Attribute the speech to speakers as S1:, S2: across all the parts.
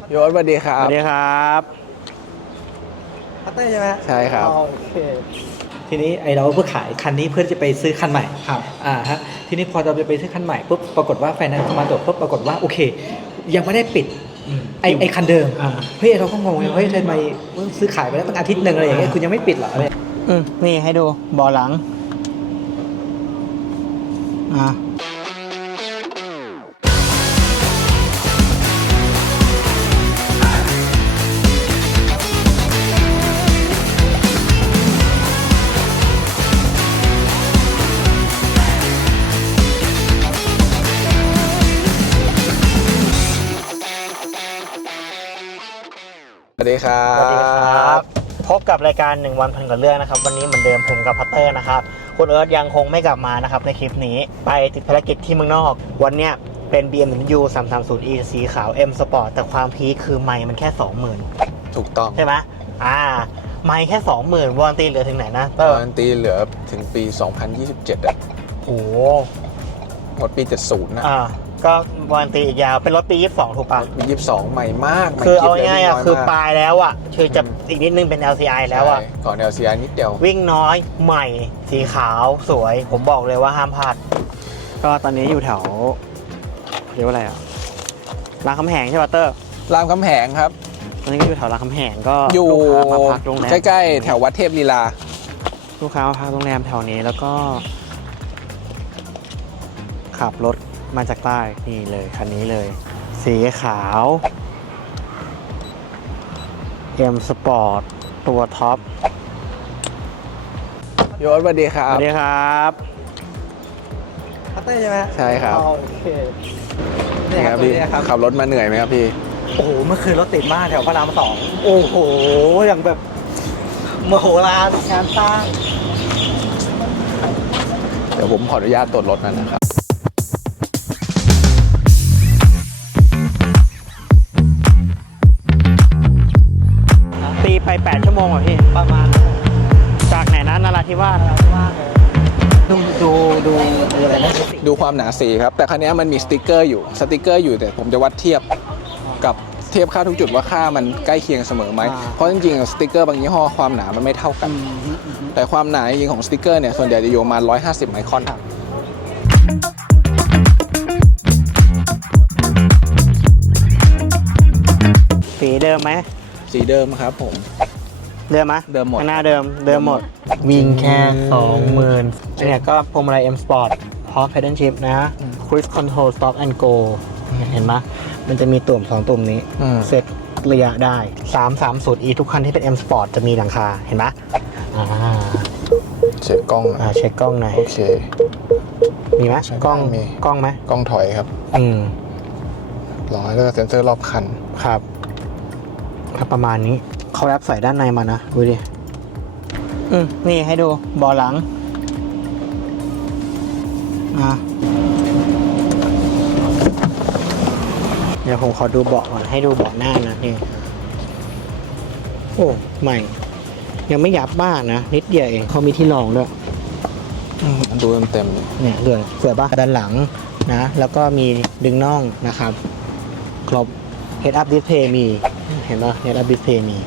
S1: โยศสวัสดีครั
S2: ส
S1: บ
S2: วัสดีครับ
S3: พัตเตอร์ใช่ไหม
S1: ใช่ครับ
S3: โอเคทีนี้เราเพื่อขายคันนี้เพื่อจะไปซื้อคันใหม่
S2: ครับ
S3: ฮะทีนี้พอเราไปซื้อคันใหม่ปุ๊บปรากฏว่าไฟแนนซ์มาตรวจปุ๊บปรากฏว่าโอเค ยังไม่ได้ปิดไอ้คันเดิมเฮ้ยเราก็งงเฮ้ยทำไมซื้อขายไปแล้วตั้งอาทิตย์หนึ่งอะไรอย่างเงี้ยคุณยังไม่ปิดเหรออะไร
S2: นี่ให้ดูเบาะหลัง
S1: สวัสดีครั
S2: สวัสดีครับ บพบกับรายการ1วันพันกว่าเรื่องนะครับวันนี้เหมือนเดิมผมกับพัตเตอร์นะครับคุณเอิร์ธยังคงไม่กลับมานะครับในคลิปนี้ไปติดภารกิจที่เมืองนอกวันเนี้ยเป็น BMW 330e สีขาว M Sport แต่ความพีคคือไมล์มันแค่ 20,000
S1: ถูกต้อง
S2: ใช่ไหมไมล์แค่ 20,000วารันตีเหลือถึงไหนนะเตอร์
S1: วารันตีเหลือถึงปี 2027อ่ะ
S2: โอ้
S1: หมดปี 70นะ
S2: ก็วารันตีอีกยาวเป็นรถปี 22 ถูกปะ
S1: ปี22 ใหม่มาก
S2: คือเอาง่ายๆ
S1: ใหม่
S2: คือ
S1: มก
S2: ปลายแล้วอ่ะคือจะอีกนิดนึงเป็น LCI แล้วอ่ะ
S1: ใช่ก่อน LCI นิดเดียว
S2: วิ่งน้อยใหม่สีขาวสวย ผมบอกเลยว่าห้ามพลาด ก็ตอนนี้อยู่แถวเรียกว่าอะไรอ่ะรามคำแหงใช่ป่ะเตอร์
S1: รามคำแหงครับ
S2: ตอนนี้ก็อยู่แถวรามคำแหงก็
S1: อยู่
S2: ลูกค้ามาพักโรงแรม
S1: ใกล้ๆแถววัดเทพลีลา
S2: ลูกค้ามาพักโรงแรมแถวนี้แล้วก็ขับรถมาจากใต้นี่เลยคันนี้เลย สีขาว M Sport ตัวท็อป
S1: โยศสวัสดีครั
S2: ส
S1: บ
S2: วัสดีครับ
S3: พัตเตอร์ใช่ไหม
S1: ใช่ครับ
S3: โอเค
S1: นี่ครับพี่ขับรถมาเหนื่อยไหมครับพี่
S3: โอ้โหเมื่อคืนรถติดมากแถวพระราม2โอ้โหอย่างแบบมโหฬารงานสร้าง
S1: เดี๋ยวผมขออนุญาตตรวจรถนะครับ
S2: ตีไป 8 ชั่วโมงเหรอพี่
S3: ประมาณ
S2: จากไหนนะนราธิวาส
S3: ว่าดูอะไรนะ
S1: ดูความหนาสีครับ แต่คันนี้มันมีสติกเกอร์อยู่แต่ผมจะวัดเทียบกับเทียบค่าทุกจุดว่าค่ามันใกล้เคียงเสมอไหม เพราะจริงๆสติกเกอร์บางยี่ห้อความหนามันไม่เท่ากัน แต่ความหนาจริงๆของสติกเกอร์เนี่ยส่วนใหญ่จะอยู่ประมาณ150 ไมครอน
S2: สีเดิมไหม
S1: สีเดิมครับผม
S2: เดิมไหม
S1: เดิมหมด
S2: ข้างหน้าเดิมหมด วิ่งแค่ 20,000เนี่ยก็พวงมาลัย M Sport พร้อม Pedal Shift นะ Cruise Control Stop and Go เห็นไหมมันจะมีตุ่ม2ตุ่มนี้ เซตระยะได้ 330e ทุกคันที่เป็น M Sport จะมีหลังคาเห็นไหม
S1: เช็คกล้อง
S2: เช็คกล้องหน่อย
S1: โอเค
S2: มีไหม
S1: ใช่
S2: กล้อง
S1: มี
S2: กล้องไหม
S1: กล้องถอยครับ ร้อยแล้วก็เซ็นเซอร์รอบคัน
S2: ครับประมาณนี้เขาแรปใส่ด้านในมานะดูดินี่ให้ดูเบาะหลังเดี๋ยวผมขอดูเบาะก่อนให้ดูเบาะหน้านะนี่โอ้ใหม่ ยังไม่ยับมากนะนิดเดียวเองเขามีที่รองด้วย
S1: ดูเต็ม
S2: เนี่ยสวยป่ะด้านหลังนะแล้วก็มีดึงน่องนะครับครบ Head Up Display มีเห็นป่ะ Head Up Display มี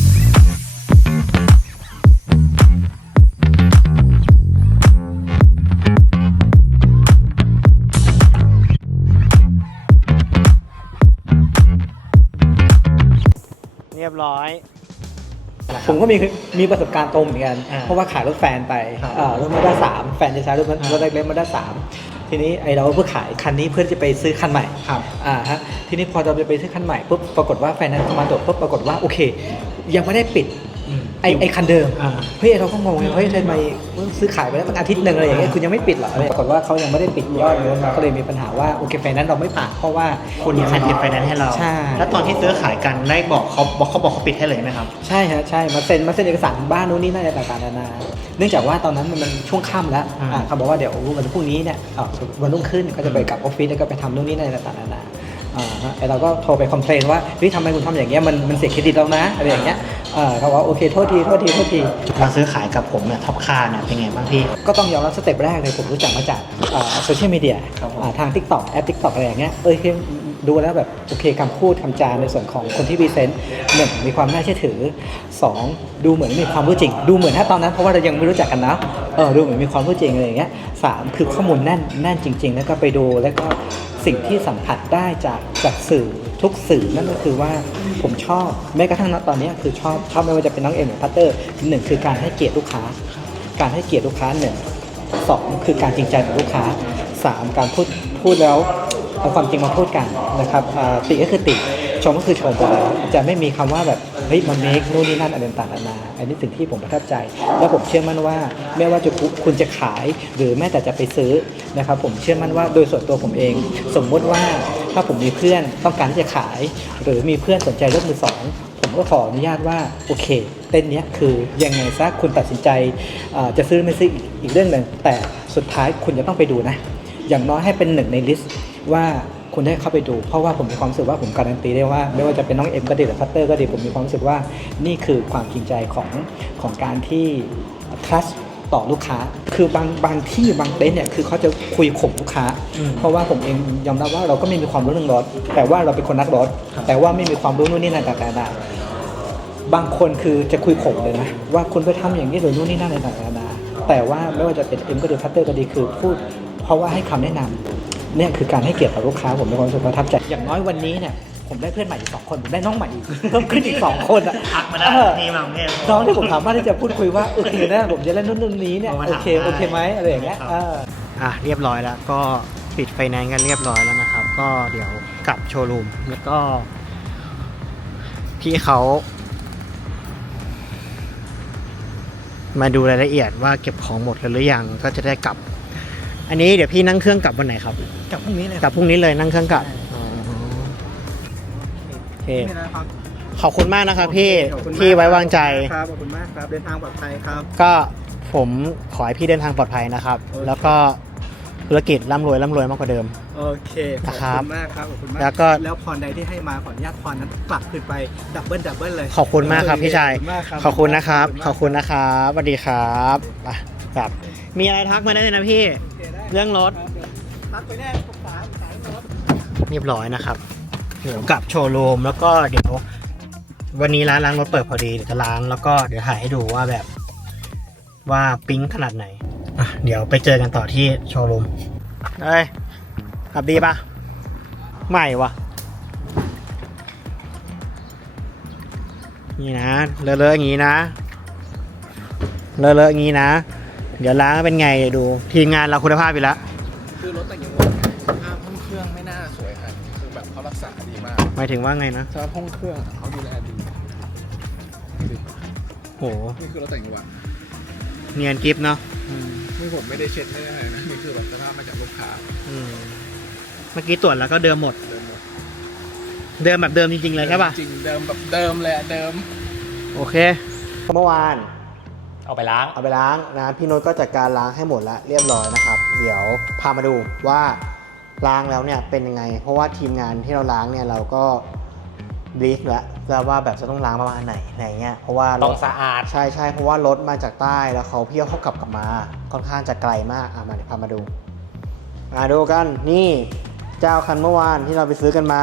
S2: เรียบร้อย
S3: ผมก็มีประสบการณ์ตรงเหมือนกัน เพราะว่าขายรถแฟนไปรถมาด้า3แฟนจะใช้รถเล็กๆมาด้า3ทีนี้เราเพื่อขายคันนี้เพื่อจะไปซื้อคันใหม่
S2: ครับ
S3: ทีนี้พอเราไปซื้อคันใหม่ปุ๊บปรากฏว่าไฟแนนซ์มาตรวจปุ๊บปรากฏว่าโอเค ยังไม่ได้ปิดไอ้คันเดิมเฮ้ยเราก็งงเฮ้ยทำไมซื้อขายไปแล้วตั้งอาทิตย์หนึ่งอะไรอย่างเงี้ยคุณยังไม่ปิดเหรอปรากฏว่าเขายังไม่ได้ปิดยอดเลยก็เลยมีปัญหาว่าโอเคไฟแนนซ์เราไม่ผ่านเพราะว่า
S2: คุณมีคันติดไฟแนนซ์ให้เรา
S3: ใช่
S2: แล้วตอนที่ซื้อขายกันได้บอกเขาปิดให้เลยไหมครับ
S3: ใช่ฮะใช่มาเซ็นเอกสารบ้านนู้นนี่นั่นต่างๆนานาเนื่องจากว่าตอนนั้นมันช่วงค่ำแล้วเขาบอกว่าเดี๋ยววันพรุ่งนี้เนี่ยวันรุ่งขึ้นก็จะไปกลับออฟฟิศแล้วก็ไปทำนู่นนี่นั่นต่างๆนานาไอเราก็โทรไปคอมเพลนว่าเฮ้ยทำไมคุณทำอย่างเงี้ยมันเสียเครดิตเรานะอะไรอย่างเงี้ยเขาบอกว่าโอเคโทษที
S2: มาซื้อขายกับผมเนี่ยท็อปคาร์เนี่ยเป็นไงบ้างพี่
S3: ก็ต้องยอมรับสเต็ปแรกเลยผมรู้จักมาจากโซเชียลมีเดียทาง TikTok แอป TikTok อะไรอย่างเงี้ยดูแล้วแบบโอเคคำพูดคำจาในส่วนของคนที่พรีเซนต์หนึ่งมีความน่าเชื่อถือสองดูเหมือนมีความรู้จริงดูเหมือนถ้าตอนนั้นเพราะว่าเรายังไม่รู้จักกันนะดูเหมือนมีความรู้จริงอะไรอย่างเงี้ยสามคือข้อมูลแน่นจริง ๆ แล้วก็ไปดูแล้วก็สิ่งที่สัมผัสได้จากสื่อทุกสื่อนั่นก็คือว่าผมชอบแม้กระทั่งณตอนนี้คือชอบไม่ว่าจะเป็นน้องเอ็มหรือพัตเตอร์หนึ่งคือการให้เกียรติลูกค้าการให้เกียรติลูกค้าหนึ่งสองคือการจริงใจกับลูกค้าสามการพูดแล้วเอาความจริงมาพูดกันนะครับติก็คือติชมก็คือชมไปแล้วจะไม่มีคำว่าแบบเฮ้ยมันเมคนู่นนี่นั่นอะไรต่างๆนานาอันนี้สิ่งที่ผมประทับใจแล้วผมเชื่อมั่นว่าไม่ว่าจะคุณจะขายหรือแม้แต่จะไปซื้อนะครับผมเชื่อมั่นว่าโดยส่วนตัวผมเองสมมติว่าถ้าผมมีเพื่อนต้องการที่จะขายหรือมีเพื่อนสนใจรถมือสองผมก็ขออนุญาตว่าโอเคเต้นเนี้ยคือยังไงซะคุณตัดสินใจจะซื้อไม่ซื้ออีกเรื่องหนึ่งแต่สุดท้ายคุณจะต้องไปดูนะอย่างน้อยให้เป็นหนึ่งในลิสต์ว่าคุณได้เข้าไปดูเพราะว่าผมมีความรู้สึกว่าผมการันตีได้ว่าไม่ว่าจะเป็นน้องเอ็มก็ดีหรือพัตเตอร์ก็ดีผมมีความรู้สึกว่านี่คือความจริงใจของการที่ trust ต่อลูกค้าคือบางที่บางเต็นท์เนี่ยคือเขาจะคุยข่มลูกค้าเพราะว่าผมเองยอมรับว่าเราก็ไม่มีความรู้เรื่องรถแต่ว่าเราเป็นคนนักรถแต่ว่าไม่มีความรู้นู่นนี่นั่นต่างๆบางคนคือจะคุยข่มเลยนะว่าคุณไปทำอย่างนี้หรือนู่นนี่นั่นต่างๆแต่ว่าไม่ว่าจะเป็นเอ็มก็ดีพัตเตอร์ก็ดีคือพูดเพราะว่าให้คำแนะนำเนี่ยคือการให้เกียรติต่อลูกค้าผมมีความรู้สึกประทับใจอย่างน้อยวันนี้เนี่ยผมได้เพื่อนใหม่อีก2 คนผมได้น้องใหม่อีกเพิ่มขึ้นอีก2 คนอ่ะ
S2: ทักมาได้นี่มาเนี่ย
S3: น้องที่ผมถามว่าที่จะพูดคุยว่าโอเคนะผมจะเล่นนู่นนู่นนี้เนี่ยโอเคไหมอะไรอย่างเงี้ย
S2: เรียบร้อยแล้วก็ปิดไฟแนนซ์กันเรียบร้อยแล้วนะครับ ก็เดี๋ยวกลับโชว์รูมแล้วก็พี่เขามาดูรายละเอียดว่าเก็บของหมดแล้วหรือยังก็จะได้กลับ อันนี้เดี๋ยวพี่นั่งเครื่องกลับวันไหนครับ
S3: กลับพรุ่งนี้เลย
S2: กลับพรุ่งนี้เลยนั่งเครื่องกลับโอเคขอบคุณมากนะครับพี่ไว้วางใจ
S3: ครับขอบคุณมากครับเดินทางปลอดภัยครับ
S2: ก็ผมขอให้พี่เดินทางปลอดภัยนะครับแล้วก็ธุรกิจร่ำรวยมากกว่าเดิม
S3: โอเคขอบคุณมากครับขอบคุณมากแล้วพรใดที่ให้มาขออนุญาตพรนั้นกลับคืนไปดับเบิลเลย
S2: ขอบคุณมากครับพี่ชายขอบคุณนะครับขอบคุณนะครับสวัสดีครับแบบมีอะไรทักมาได้เลยนะพี่เรื่องรถ
S3: ทักไปแน่ปรึกษารถ
S2: เรียบร้อยนะครับเดี๋ยวกลับโชว์รูมแล้วก็เดี๋ยววันนี้ร้านล้างรถเปิดพอดีเดี๋ยวจะล้างแล้วก็เดี๋ยวถ่ายให้ดูว่าแบบว่าปิ๊งขนาดไหนเดี๋ยวไปเจอกันต่อที่โชว์รูมขับดีปะใหม่วะนี่นะเลอะๆอย่างนี้นะเลอะๆอย่างนี้นะเดี๋ยวล้างเป็นไงดูทีมงานเราคุณภาพอยู่แล้ว
S1: คือรถแต่งอย่างนี้สภาพห้องเครื่องไม่น่าสวยค่ะคือแบบเขารักษาดีมาก
S2: หมายถึงว่าไงนะ
S1: สภาพห้องเครื่องเขาดูแลดี
S2: โห
S1: นี่คือรถแต่งอย่าง
S2: เนียนกิฟเนาะ
S1: นี่ผมไม่ได้เช็ดไม่ได้อะไรนะนี่คือแบบสภาพมาจากลูกค้า
S2: เมื่อกี้ตรวจแล้วก็เดิมหมดเดิมแบบเดิมจริงๆเลยใช่ป่ะ
S1: จริงเดิมแบบเดิมเลยเดิม
S2: โอเคเมื่อวานเอาไปล้างนะพี่โน้ตก็จัดการล้างให้หมดแล้วเรียบร้อยนะครับเดี๋ยวพามาดูว่าล้างแล้วเนี่ยเป็นยังไงเพราะว่าทีมงานที่เราล้างเนี่ยเราก็บรีฟแล้วว่าแบบจะต้องล้างประมาณไหนเงี้ยเพราะว่า
S3: ต้องสะอาด
S2: ใช่เพราะว่ารถมาจากใต้แล้วเขาพี่เขากลับมาค่อนข้างจะไกลมากมาเดี๋ยวพามาดูกันนี่เจ้าคันเมื่อวานที่เราไปซื้อกันมา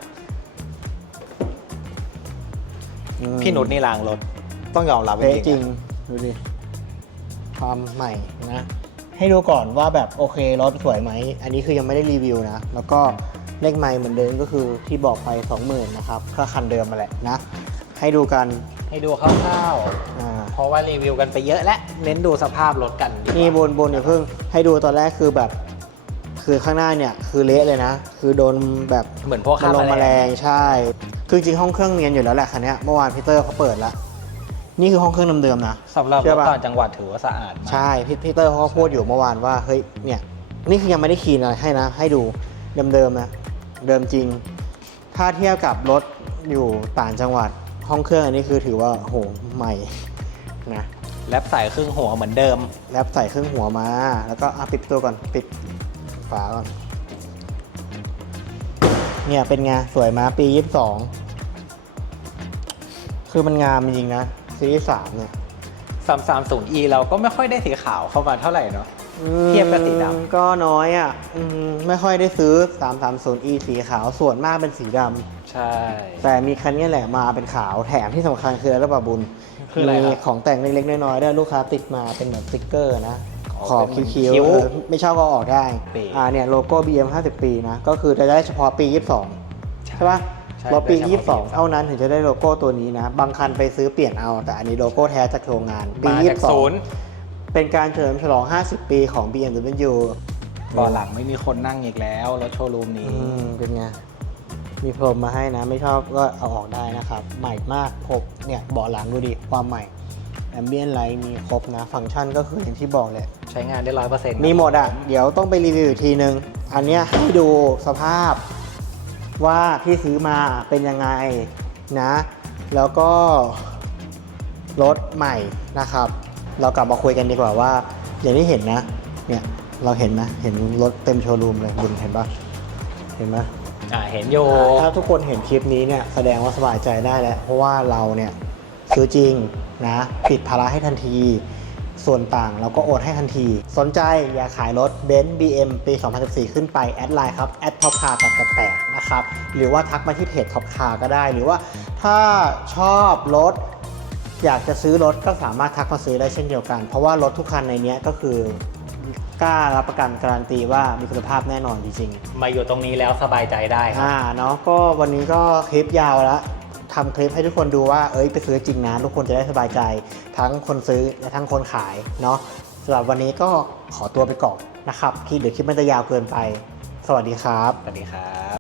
S3: พี่นุชนี่ล้างรถต้องยอมรับ
S2: จริงดูดิความใหม่นะให้ดูก่อนว่าแบบโอเครถสวยไหมอันนี้คือยังไม่ได้รีวิวนะแล้วก็เลขไมล์เหมือนเดิมก็คือที่บอกไป 20,000 นะครับก็คันเดิมมาแหละนะให้ดูกัน
S3: ให้ดูคร่าวๆเพราะว่ารีวิวกันไปเยอะและเน้นดูสภาพรถกัน
S2: นี่บนอย่าเพิ่งให้ดูตอนแรกคือแบบคือข้างหน้าเนี่ยคือเละเลยนะคือโดนแบบ
S3: เหมือนพวก
S2: ลงแมลงใช่คือจริงห้องเครื่องเนียนอยู่แล้วแหละคันนี้เมื่อวานพีเตอร์เขาเปิดแล้วนี่คือห้องเครื่องเดิมๆนะ
S3: สำหรับรถต่างจังหวัดถือว่าสะอาด
S2: ใช่พีเตอร์เขาพูดอยู่เมื่อวานว่าเฮ้ยเนี่ยนี่คือยังไม่ได้คีนอะไรให้นะให้ดูเดิมๆนะเดิมจริงถ้าเทียบกับรถอยู่ต่างจังหวัดห้องเครื่องอันนี้คือถือว่าโหใหม่นะ
S3: แรปใส่ครึ่งหัวเหมือนเดิม
S2: แรปใส่ครึ่งหัวมาแล้วก็ปิดตัวก่อนปิดฝาก่อนเนี่ยเป็นไงสวยมาปี22คือมันงามจริงๆนะซีรีส์3เนี่ย
S3: 330e เราก็ไม่ค่อยได้สีขาวเข้ามาเท่าไหร่เนาะเทียบกับสีดำ
S2: ก็น้อยอ่ะไม่ค่อยได้ซื้อ 330e สีขาวส่วนมากเป็นสีดำ
S3: ใช่
S2: แต่มีคันนี้แหละมาเป็นขาวแถมที่สำคัญคืออะไรรู้ป่ะบุญ
S3: คืออะไรครับ
S2: มีของแต่งเล็กๆน้อยๆด้วยลูกค้าติดมาเป็นแบบสติ๊กเกอร์นะ ขอบ
S3: เป็น
S2: คิ้ว
S3: คิ้ว
S2: ไม่ชอบก็ออกได้
S3: ปี
S2: เนี่ยโลโก้ BM 50 ปีนะ ก็คือจะได้เฉพาะปี 22 ใช่ป่ะ
S3: ใช่
S2: รถปี
S3: ได้เฉพาะปี
S2: 22 เท่านั้นถึงจะได้โลโก้ตัวนี้นะ บางคันไปซื้อเปลี่ยนเอา แต่อันนี้โลโก้แท้จากโรงงาน ปี
S3: มาจากศูนย์
S2: 22 เป็นการเฉลิมฉลอง 50 ปีของ BMW
S1: เบ่อหลังไม่มีคนนั่งอีกแล้วรถโชว์รูมนี้
S2: เป็นไง มีพรมมาให้นะ ไม่ชอบก็เอาออกได้นะครับ ใหม่มากครบเนี่ยเบาะหลังดูดิ ความใหม่แอมเบียนไลท์มีครบนะ ฟังก์ชันก็คืออย่างที่บอกแหละ
S3: ใช้งานได้ 100%
S2: มีหมดอ่ะ เดี๋ยวต้องไปรีวิวอีกทีนึง อันเนี้ยให้ดูสภาพว่าที่ซื้อมาเป็นยังไงนะ แล้วก็รถใหม่นะครับ เรากลับมาคุยกันดีกว่าว่า อย่างที่เห็นนะ เนี่ยเราเห็นนะ เห็นรถเต็มโชว์รูมเลยบุญเห็นปะเห็นปะ
S3: เห็นอยู่
S2: ถ้าทุกคนเห็นคลิปนี้เนี่ยแสดงว่าสบายใจได้แล้ว เพราะว่าเราเนี่ยซื้อจริงนะปิดภาระให้ทันที ส่วนต่างเราก็โอนให้ทันที สนใจอยากขายรถเบนซ์ BM ปี 2014 ขึ้นไป แอดไลน์ครับแอดท็อปคาร์888นะครับ หรือว่าทักมาที่เพจท็อปคาร์ก็ได้ หรือว่าถ้าชอบรถ อยากจะซื้อรถก็สามารถทักมาซื้อได้เช่นเดียวกัน เพราะว่ารถทุกคันในนี้ก็คือกล้ารับประกันการันตีว่ามีคุณภาพแน่นอนจริงๆ
S3: มาอยู่ตรงนี้แล้วสบายใจได้ครับ
S2: เนาะก็วันนี้ก็คลิปยาวแล้วทำคลิปให้ทุกคนดูว่าไปซื้อจริงนะทุกคนจะได้สบายใจทั้งคนซื้อและทั้งคนขายเนาะสำหรับวันนี้ก็ขอตัวไปก่อนนะครับเดี๋ยวคลิปมันจะยาวเกินไป สวัสดีครับ
S3: สวัสดีครับ